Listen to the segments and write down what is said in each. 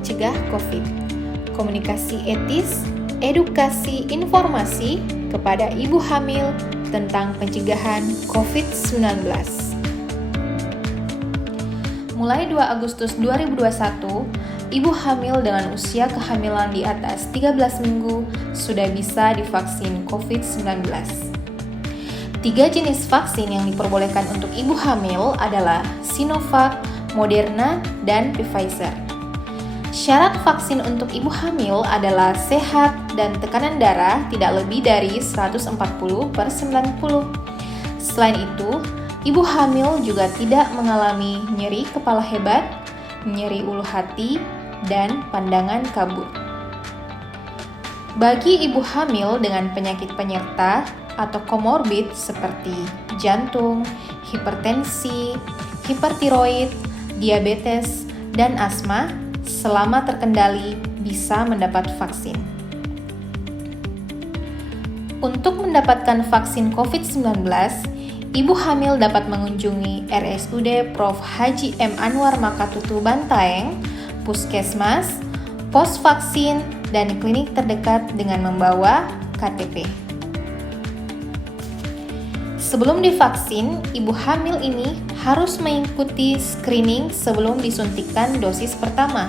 untuk cegah COVID. Komunikasi etis, edukasi informasi kepada ibu hamil tentang pencegahan COVID-19. Mulai 2 Agustus 2021, ibu hamil dengan usia kehamilan di atas 13 minggu sudah bisa divaksin COVID-19. 3 jenis vaksin yang diperbolehkan untuk ibu hamil adalah Sinovac, Moderna, dan Pfizer. Syarat vaksin untuk ibu hamil adalah sehat dan tekanan darah tidak lebih dari 140/90. Selain itu, ibu hamil juga tidak mengalami nyeri kepala hebat, nyeri ulu hati, dan pandangan kabur. Bagi ibu hamil dengan penyakit penyerta atau komorbid seperti jantung, hipertensi, hipertiroid, diabetes, dan asma, selama terkendali bisa mendapat vaksin. Untuk mendapatkan vaksin COVID-19, ibu hamil dapat mengunjungi RSUD Prof. Haji M. Anwar Makatutu Bantaeng, puskesmas, pos vaksin, dan klinik terdekat dengan membawa KTP. Sebelum divaksin, ibu hamil ini harus mengikuti screening sebelum disuntikan dosis pertama.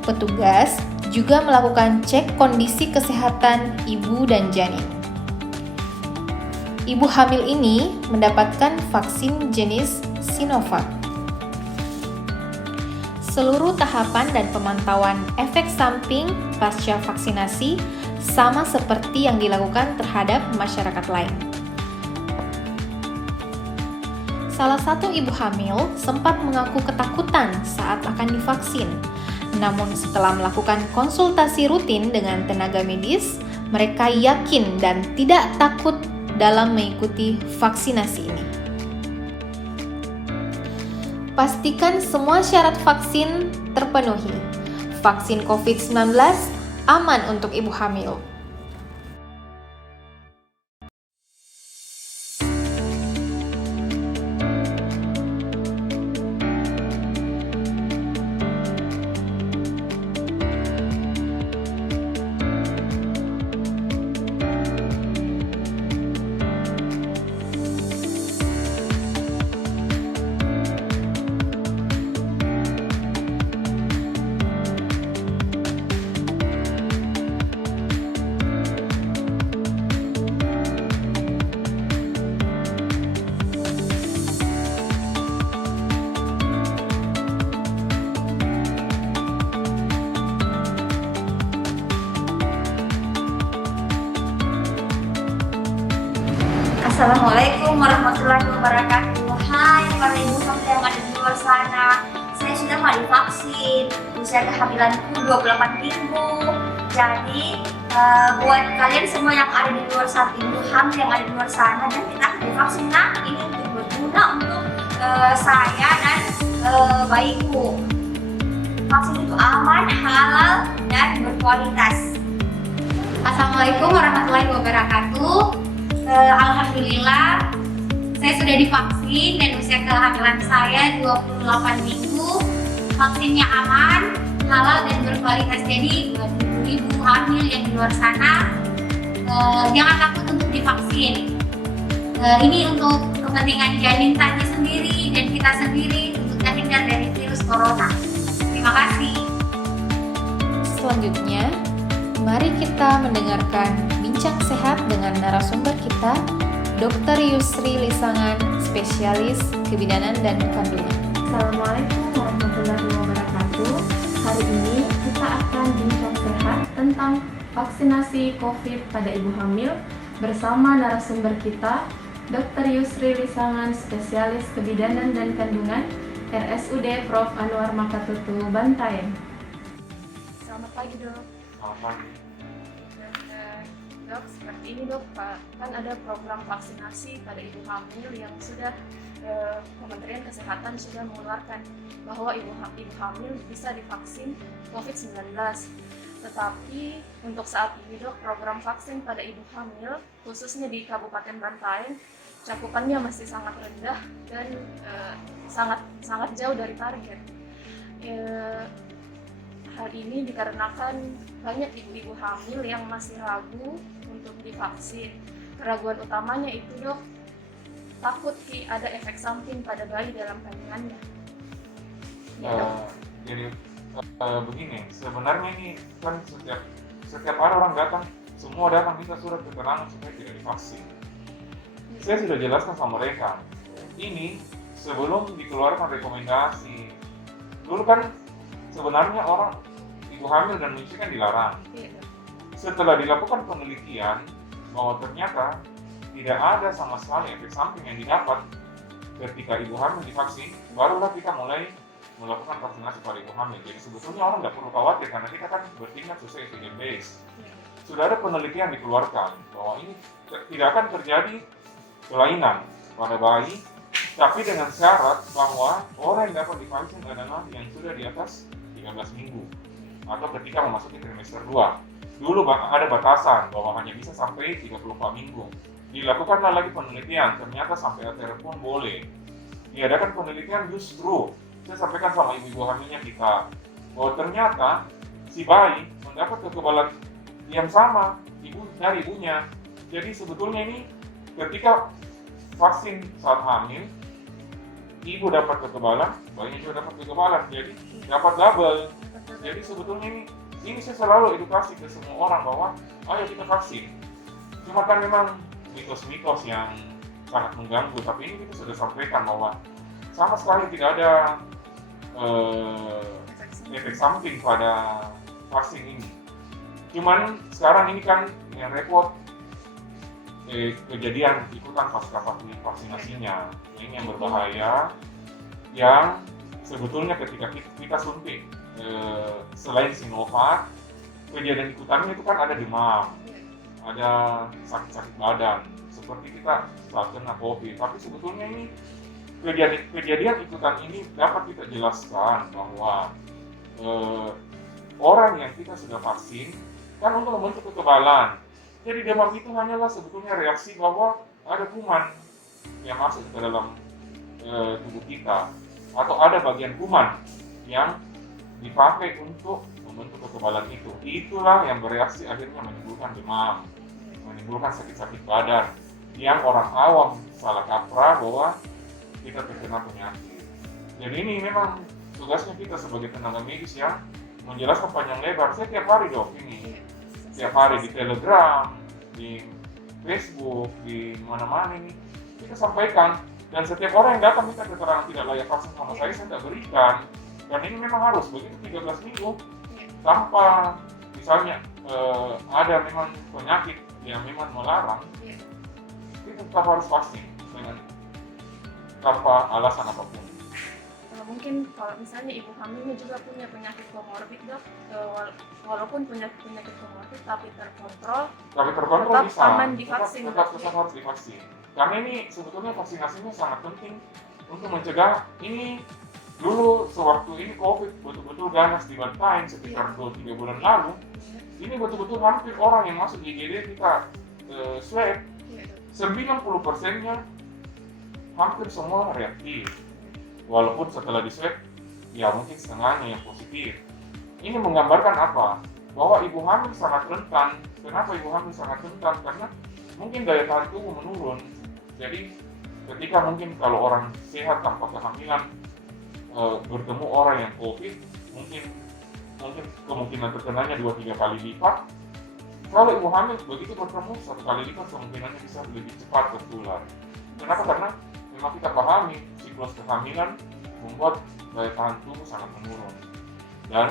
Petugas juga melakukan cek kondisi kesehatan ibu dan janin. Ibu hamil ini mendapatkan vaksin jenis Sinovac. Seluruh tahapan dan pemantauan efek samping pasca vaksinasi sama seperti yang dilakukan terhadap masyarakat lain. Salah satu ibu hamil sempat mengaku ketakutan saat akan divaksin. Namun setelah melakukan konsultasi rutin dengan tenaga medis, mereka yakin dan tidak takut dalam mengikuti vaksinasi ini. Pastikan semua syarat vaksin terpenuhi. Vaksin COVID-19 aman untuk ibu hamil. Assalamualaikum warahmatullahi wabarakatuh. Hai para ibu hamil yang ada di luar sana. Saya sudah mau divaksin. Usia kehamilanku 28 minggu. Jadi buat kalian semua yang ada di luar sana, ibu hamil yang ada di luar sana, dan kita akan divaksin. Nah, ini untuk berguna untuk saya dan bayiku. Vaksin itu aman, halal, dan berkualitas. Assalamualaikum warahmatullahi wabarakatuh. Alhamdulillah saya sudah divaksin dan usia kehamilan saya 28 minggu. Vaksinnya aman, halal, dan berkualitas. Jadi buat ibu hamil yang di luar sana, jangan takut untuk divaksin. Ini untuk kepentingan janin tadi sendiri dan kita sendiri untuk terhindar dari virus corona. Terima kasih. Selanjutnya, mari kita mendengarkan Bincang Sehat dengan narasumber kita, Dr. Yusri Lisangan, spesialis kebidanan dan kandungan. Assalamualaikum warahmatullahi wabarakatuh. Hari ini kita akan bincang sehat tentang vaksinasi COVID pada ibu hamil bersama narasumber kita, Dr. Yusri Lisangan, spesialis kebidanan dan kandungan, RSUD Prof. Anwar Makatutu Bantaeng. Selamat pagi, Dok. Selamat pagi. Dok, seperti ini dok, kan ada program vaksinasi pada ibu hamil yang sudah Kementerian Kesehatan sudah mengeluarkan bahwa ibu hamil bisa divaksin COVID-19. Tetapi untuk saat ini dok, program vaksin pada ibu hamil khususnya di Kabupaten Bantaeng cakupannya masih sangat rendah dan sangat jauh dari target. Hal ini dikarenakan banyak ibu-ibu hamil yang masih ragu untuk divaksin. Keraguan utamanya itu dok, takut ada efek samping pada bayi dalam kandungannya. Ya, dok. Jadi begini, sebenarnya ini kan setiap ada orang datang, semua datang minta surat keterangan supaya tidak divaksin. Saya sudah jelaskan sama mereka, ini sebelum dikeluarkan rekomendasi. Dulu kan sebenarnya orang ibu hamil dan menyusui kan dilarang. Iya, dok. Setelah dilakukan penelitian bahwa ternyata tidak ada sama sekali efek samping yang didapat ketika ibu hamil divaksin, barulah kita mulai melakukan vaksinasi pada ibu hamil. Jadi sebetulnya orang nggak perlu khawatir karena kita kan bertindak sesuai evidence base. Sudah ada penelitian dikeluarkan bahwa ini tidak akan terjadi kelainan pada bayi, tapi dengan syarat bahwa orang yang dapat divaksin adalah yang sudah di atas 13 minggu atau ketika memasuki trimester 2. Dulu ada batasan bahwa hanya bisa sampai 34 minggu. Dilakukanlah lagi penelitian, ternyata sampai ATR pun boleh. Diadakan penelitian justru, saya sampaikan sama ibu-ibu hamilnya kita, bahwa ternyata si bayi mendapat kekebalan yang sama dari ibunya. Jadi sebetulnya ini ketika vaksin saat hamil, ibu dapat kekebalan, bayinya juga dapat kekebalan, jadi dapat double. Jadi sebetulnya ini saya selalu edukasi ke semua orang bahwa ayo kita vaksin. Cuma kan memang mitos-mitos yang sangat mengganggu, tapi ini kita sudah sampaikan bahwa sama sekali tidak ada efek samping pada vaksin ini. Cuman sekarang ini kan yang repot kejadian ikutan pasca vaksinasinya. Ini yang berbahaya, yang sebetulnya ketika kita suntik selain Sinovac, kejadian ikutannya itu kan ada demam, ada sakit-sakit badan, seperti kita saat kena COVID. Tapi sebetulnya ini kejadian ikutan ini dapat kita jelaskan bahwa orang yang kita sudah vaksin kan untuk membentuk kekebalan. Jadi demam itu hanyalah sebetulnya reaksi bahwa ada kuman yang masuk ke dalam tubuh kita, atau ada bagian kuman yang dipakai untuk membentuk kekebalan itu. Itulah yang bereaksi akhirnya menimbulkan demam, menimbulkan sakit-sakit badan yang orang awam salah kaprah bahwa kita terkena penyakit. Jadi ini memang tugasnya kita sebagai tenaga medis yang menjelaskan panjang lebar. Saya tiap hari dok ini, tiap hari di Telegram, di Facebook, di mana-mana ini kita sampaikan. Dan setiap orang yang datang minta keterangan tidak layak vaksin sama saya tidak berikan. Dan ini memang harus begitu 13 minggu tanpa misalnya ada memang penyakit yang memang melarang, kita tetap harus vaksin dengan tanpa alasan apapun. Mungkin kalau misalnya ibu hamilnya juga punya penyakit komorbid dok, walaupun punya penyakit komorbid tapi terkontrol tetap bisa aman divaksin. Tetap harus divaksin. Karena ini sebetulnya vaksinasinya sangat penting untuk mencegah ini. Dulu sewaktu ini COVID betul-betul ganas di Bantaeng sekitar 2-3 bulan lalu, ini betul-betul hampir orang yang masuk di IGD kita swab, 90%-nya hampir semua reaktif. Walaupun setelah di swab, ya mungkin setengahnya yang positif. Ini menggambarkan apa? Bahwa ibu hamil sangat rentan. Kenapa ibu hamil sangat rentan? Karena mungkin daya tahan tubuh menurun. Jadi ketika mungkin kalau orang sehat tanpa kehamilan bertemu orang yang COVID, mungkin kemungkinan terkenanya 2-3 kali lipat. Kalau ibu hamil begitu bertemu 1 kali lipat, kemungkinannya bisa lebih cepat tertular. Kenapa? Karena memang kita pahami siklus kehamilan membuat daya tahan tubuh sangat menurun. Dan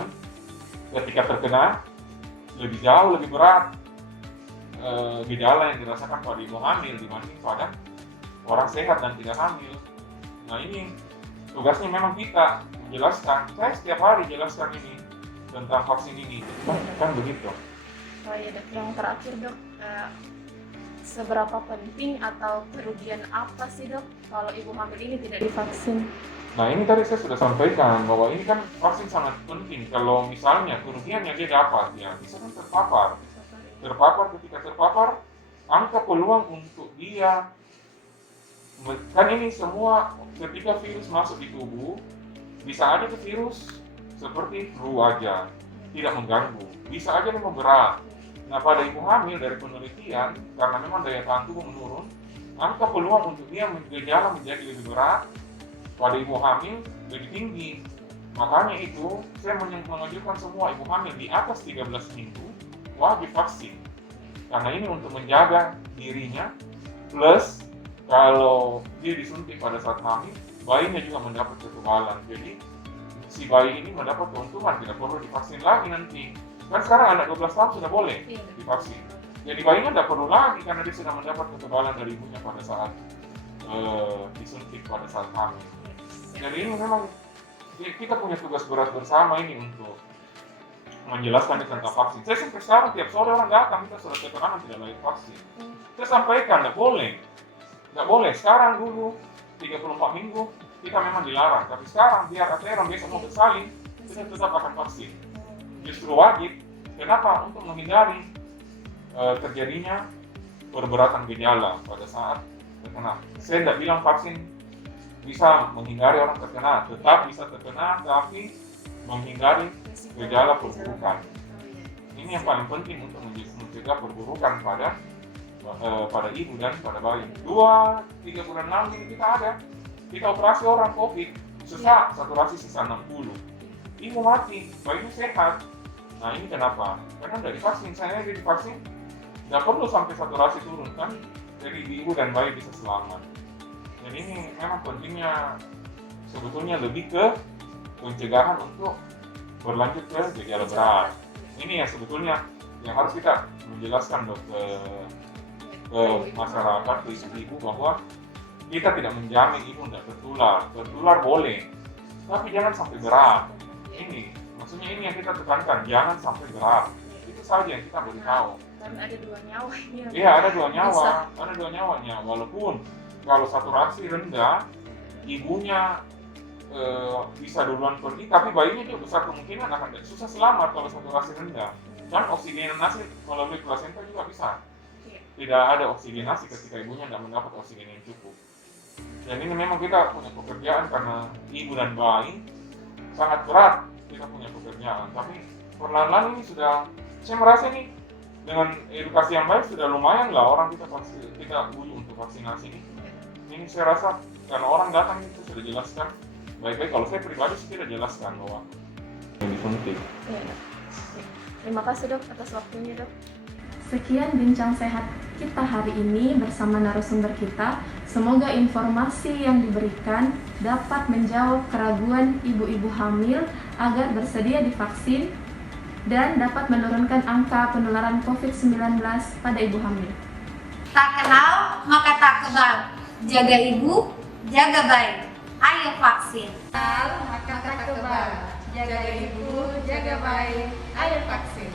ketika terkena lebih jauh lebih berat gejala yang dirasakan pada ibu hamil dibanding pada orang sehat dan tidak hamil. Nah ini tugasnya memang kita menjelaskan. Saya setiap hari jelaskan ini tentang vaksin ini. Kan begitu. Oh iya dok, yang terakhir dok, seberapa penting atau kerugian apa sih dok kalau ibu hamil ini tidak divaksin? Nah ini tadi saya sudah sampaikan bahwa ini kan vaksin sangat penting. Kalau misalnya kerugian yang dia dapat, ya bisa kan terpapar. Ketika terpapar, angka peluang untuk dia, kan ini semua ketika virus masuk di tubuh, bisa ada tuh virus seperti flu aja, tidak mengganggu, bisa aja memang berat. Nah, pada ibu hamil dari penelitian, karena memang daya tahan tubuh menurun, angka peluang untuk dia gejala menjadi lebih berat pada ibu hamil lebih tinggi. Makanya itu saya menganjurkan semua ibu hamil di atas 13 minggu wajib vaksin. Karena ini untuk menjaga dirinya, plus kalau dia disuntik pada saat hamil, bayinya juga mendapat kekebalan. Jadi si bayi ini mendapat keuntungan, tidak perlu divaksin lagi nanti. Kan sekarang anak 12 tahun sudah boleh divaksin. Jadi bayinya tidak perlu lagi karena dia sudah mendapat kekebalan dari ibunya pada saat disuntik pada saat hamil. Jadi ini memang kita punya tugas berat bersama ini untuk menjelaskan tentang vaksin. Saya sampai sekarang tiap sore orang datang, kita sudah tekanan tidak lagi vaksin. Saya sampaikan, nggak boleh. Sekarang dulu 34 minggu kita memang dilarang, tapi sekarang biar aturan biasa mau bersalin, kita tetap akan vaksin. Justru wajib. Kenapa? Untuk menghindari terjadinya perberatan gejala pada saat terkena. Saya tidak bilang vaksin bisa menghindari orang terkena, tetap bisa terkena, tapi menghindari gejala perburukan. Ini yang paling penting untuk mencegah perburukan pada ibu dan pada bayi. 2-3 bulan lalu ini kita operasi orang COVID, sesak saturasi sisa 60. Ibu mati, bayinya sehat. Nah ini kenapa? Karena dari vaksin, saya divaksin, nggak perlu sampai saturasi turun kan, jadi ibu dan bayi bisa selamat. Dan ini memang pentingnya sebetulnya lebih ke pencegahan untuk berlanjut ke gejala berat. Ini yang sebetulnya yang harus kita menjelaskan ke masyarakat, ke ibu bahwa kita tidak menjamin ibu tidak tertular boleh, tapi jangan sampai berat. Ini maksudnya ini yang kita tekankan, jangan sampai berat. Itu saja yang kita beritahu. Karena ada 2 nyawa. Iya, ada 2 nyawa, ada 2 nyawanya. Walaupun kalau saturasi rendah, ibunya bisa duluan pergi, tapi bayinya juga besar kemungkinan akan susah selamat kalau saturasi rendah. Dan oksigenasi melalui plasenta juga bisa. Tidak ada oksigenasi ketika ibunya tidak mendapat oksigen yang cukup. Dan ini memang kita punya pekerjaan karena ibu dan bayi sangat berat, kita punya pekerjaan. Tapi perlahan-lahan ini sudah, saya merasa ini dengan edukasi yang baik sudah lumayan lah orang kita bujuk untuk vaksinasi ini. Ini saya rasa karena orang datang itu sudah jelaskan baik-baik. Kalau saya pribadi sih tidak jelaskan bahwa ini disuntik. Terima kasih dok atas waktunya dok. Sekian bincang sehat kita hari ini bersama narasumber kita. Semoga informasi yang diberikan dapat menjawab keraguan ibu-ibu hamil agar bersedia divaksin dan dapat menurunkan angka penularan COVID-19 pada ibu hamil. Tak kenal maka tak kebal. Jaga ibu, jaga bayi. Ayo vaksin. Maka tak kebal. Jaga ibu, jaga bayi. Ayo vaksin.